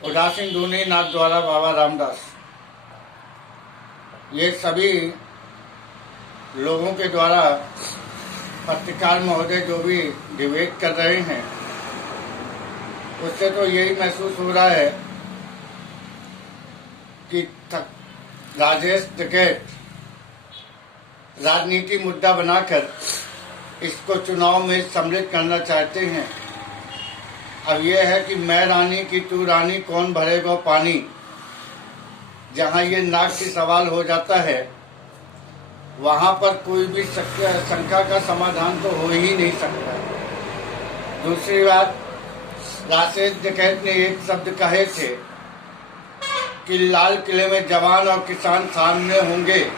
उदासीन दूनी नाथ द्वारा बाबा रामदास, ये सभी लोगों के द्वारा पत्रकार महोदय जो भी डिबेट कर रहे हैं, उससे तो यही महसूस हो रहा है कि राजेश टिकैत राजनीति मुद्दा बनाकर इसको चुनाव में सम्मिलित करना चाहते हैं। अब यह है कि मैं रानी की तू रानी कौन भरेगा पानी, जहां ये नाक की सवाल हो जाता है वहां पर कोई भी शंका का समाधान तो हो ही नहीं सकता। दूसरी बात, राजेश टिकैत ने एक शब्द कहे थे कि लाल किले में जवान और किसान सामने होंगे।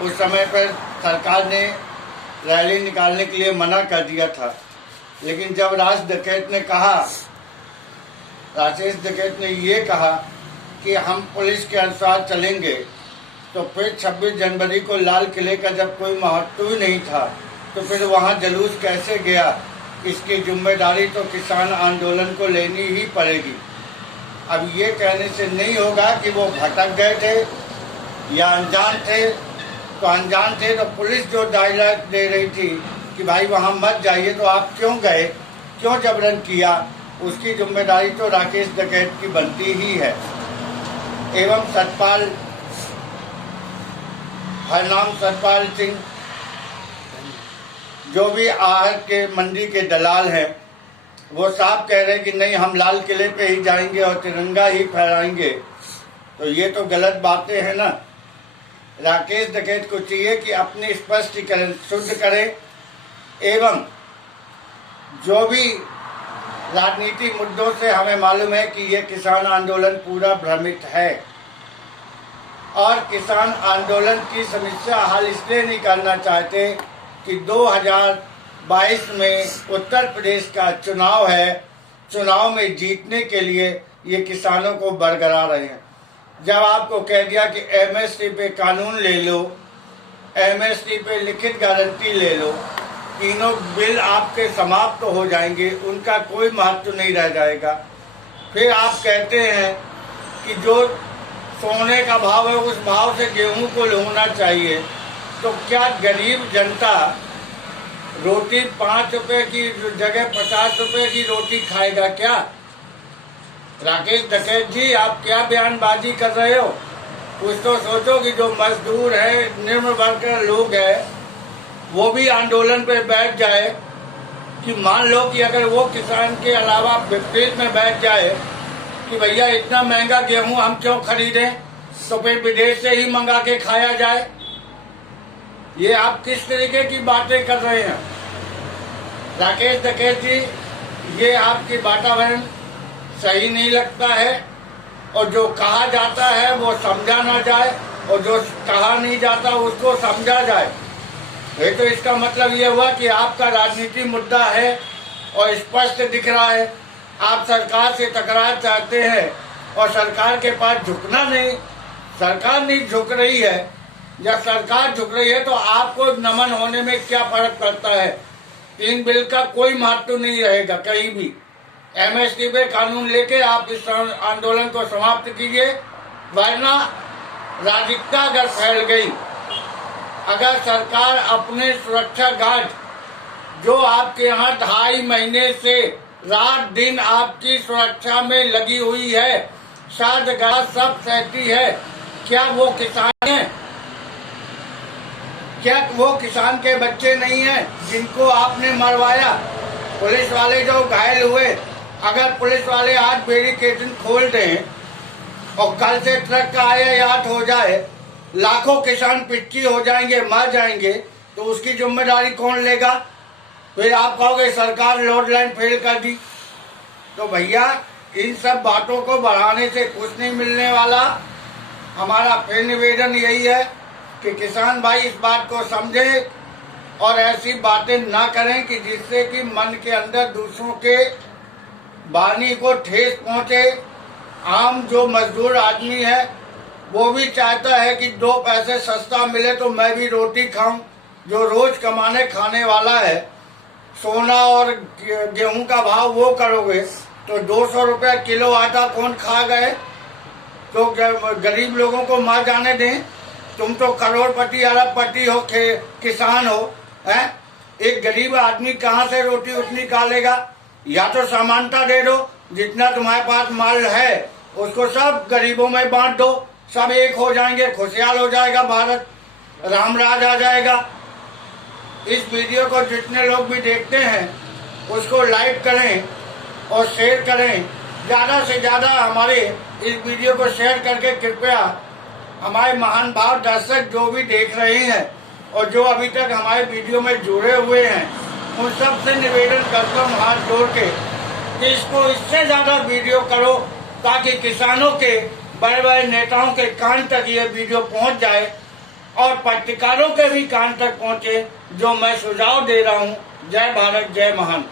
उस समय पर सरकार ने रैली निकालने के लिए मना कर दिया था, लेकिन जब राजेश टिकैत ने ये कहा कि हम पुलिस के अनुसार चलेंगे, तो फिर 26 जनवरी को लाल किले का जब कोई महत्व ही नहीं था तो फिर वहाँ जुलूस कैसे गया, इसकी जिम्मेदारी तो किसान आंदोलन को लेनी ही पड़ेगी। अब ये कहने से नहीं होगा कि वो भटक गए थे या अनजान थे, तो अनजान थे तो पुलिस जो डायलॉग दे रही थी कि भाई वहाँ मत जाइए, तो आप क्यों गए, क्यों जबरन किया, उसकी जिम्मेदारी तो राकेश टिकैत की बनती ही है। एवं सतपाल, हरनाम सतपाल सिंह जो भी आहर के मंडी के दलाल हैं, वो साफ कह रहे हैं कि नहीं, हम लाल किले पे ही जाएंगे और तिरंगा ही फहराएंगे। तो ये तो गलत बातें हैं ना। राकेश टिकैत को चाहिए कि अपने स्पष्टीकरण शुद्ध करें, एवं जो भी राजनीतिक मुद्दों से हमें मालूम है कि ये किसान आंदोलन पूरा भ्रमित है और किसान आंदोलन की समस्या हल इसलिए नहीं करना चाहते कि 2022 में उत्तर प्रदेश का चुनाव है, चुनाव में जीतने के लिए ये किसानों को बरकरार रहे हैं। जब आपको कह दिया कि एमएसपी पे कानून ले लो, एमएसपी पे लिखित गारंटी ले लो, तीनों बिल आपके समाप्त हो जाएंगे, उनका कोई महत्व नहीं रह जाएगा। फिर आप कहते हैं कि जो सोने का भाव है उस भाव से गेहूं को होना चाहिए, तो क्या गरीब जनता रोटी 5 रुपए की जगह 50 रुपए की रोटी खाएगा क्या? राकेश टिकैत जी, आप क्या बयानबाजी कर रहे हो? कुछ तो सोचो कि जो मजदूर है, निम्न वर्ग के लोग हैं, वो भी आंदोलन पे बैठ जाए। कि मान लो कि अगर वो किसान के अलावा विपरीत में बैठ जाए कि भैया इतना महंगा गेहूं हम क्यों खरीदें, तो फिर विदेश से ही मंगा के खाया जाए। ये आप किस तरीके की बातें कर रहे हैं राकेश टिकैत जी? ये आपकी वातावरण सही नहीं लगता है, और जो कहा जाता है वो समझा ना जाए और जो कहा नहीं जाता उसको समझा जाए। ये तो इसका मतलब ये हुआ कि आपका राजनीति मुद्दा है और स्पष्ट दिख रहा है। आप सरकार से टकरार चाहते हैं और सरकार के पास झुकना नहीं, सरकार नहीं झुक रही है या सरकार झुक रही है तो आपको नमन होने में क्या फर्क पड़ता है? 3 बिल का कोई महत्व नहीं रहेगा कहीं भी। एमएसपी पे कानून लेके आप इस आंदोलन को समाप्त कीजिए, वरना राजनीतिकता अगर फैल गई, अगर सरकार अपने सुरक्षा गार्ड जो आपके यहाँ 2.5 महीने से रात दिन आपकी सुरक्षा में लगी हुई है, साथ सब सहती है, क्या वो किसान है? क्या वो किसान के बच्चे नहीं हैं जिनको आपने मरवाया? पुलिस वाले जो घायल हुए, अगर पुलिस वाले आज बैरिकेडिंग खोल दें और कल से ट्रक का आयात हो जाए, लाखों किसान पिट्ठी हो जाएंगे, मर जाएंगे, तो उसकी जिम्मेदारी कौन लेगा? फिर आप कहोगे सरकार लोड लाइन फेल कर दी। तो भैया, इन सब बातों को बढ़ाने से कुछ नहीं मिलने वाला। हमारा फिर निवेदन यही है कि किसान भाई इस बात को समझे और ऐसी बातें ना करें कि जिससे कि मन के अंदर दूसरों के वाणी को ठेस पहुंचे। आम जो मजदूर आदमी है वो भी चाहता है कि 2 पैसे सस्ता मिले तो मैं भी रोटी खाऊं। जो रोज कमाने खाने वाला है, सोना और गेहूं का भाव वो करोगे तो 200 रुपया किलो आटा कौन खा गए? तो गरीब लोगों को मार जाने दें? तुम तो करोड़पति अरबपति हो, किसान हो, हैं? एक गरीब आदमी कहाँ से रोटी उतनी निकालेगा? या तो समानता दे दो, जितना तुम्हारे पास माल है उसको सब गरीबों में बांट दो, सब एक हो जाएंगे, खुशहाल हो जाएगा भारत, राम राज आ जाएगा। इस वीडियो को जितने लोग भी देखते हैं उसको लाइक करें और शेयर करें, ज़्यादा से ज़्यादा हमारे इस वीडियो को शेयर करके कृपया हमारे महान भाव दर्शक जो भी देख रहे हैं और जो अभी तक हमारे वीडियो में जुड़े हुए हैं उन सब से निवेदन करता हूँ हाथ जोड़ के कि इसको इससे ज़्यादा वीडियो करो ताकि किसानों के बड़े बड़े नेताओं के कान तक ये वीडियो पहुंच जाए और पत्रकारों के भी कान तक पहुंचे जो मैं सुझाव दे रहा हूं। जय भारत, जय महान।